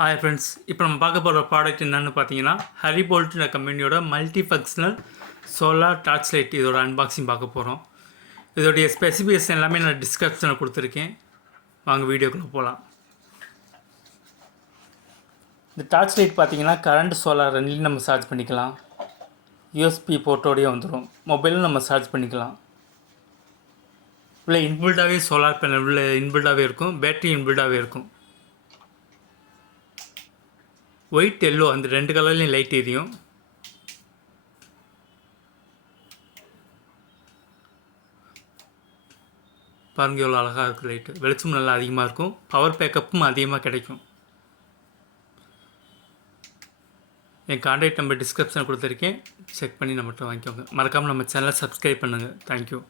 Hi friends, இப்போ நம்ம பார்க்க போகிற ப்ராடக்ட் என்னென்னு பார்த்தீங்கன்னா ஹரிபோல்ட்ன்ற கம்பெனியோட மல்டிஃபங்க்ஷனல் சோலார் டார்ச் லைட். இதோட அன்பாக்சிங் பார்க்க போகிறோம். இதோடைய ஸ்பெசிஃபிகேஷன் எல்லாமே நான் டிஸ்கிரிப்ஷனில் கொடுத்துருக்கேன். வாங்க வீடியோக்குள்ளே போகலாம். இந்த டார்ச் லைட் பார்த்தீங்கன்னா கரண்ட் சோலார் ரெண்டுலையும் நம்ம சார்ஜ் பண்ணிக்கலாம். யூஎஸ்பி போர்ட்டோடையே வந்துடும். மொபைலும் நம்ம சார்ஜ் பண்ணிக்கலாம். உள்ள இன்பில்டாகவே சோலார் பேனல் உள்ள இன்பில்டாகவே இருக்கும். பேட்டரி இன்பில்டாகவே இருக்கும். ஒயிட் எல்லோ அந்த ரெண்டு கலர்லேயும் லைட் எரியும். பாருங்கள் எவ்வளோ அழகாக இருக்குது லைட்டு. வெளிச்சம் நல்லா அதிகமாக இருக்கும். பவர் பேக்கப்பும் அதிகமாக கிடைக்கும். என் கான்டாக்ட் நம்பர் டிஸ்கிரிப்ஷனில் கொடுத்துருக்கேன். செக் பண்ணி நம்மகிட்ட வாங்கிக்கோங்க. மறக்காமல் நம்ம சேனலை சப்ஸ்கிரைப் பண்ணுங்கள். தேங்க்யூ.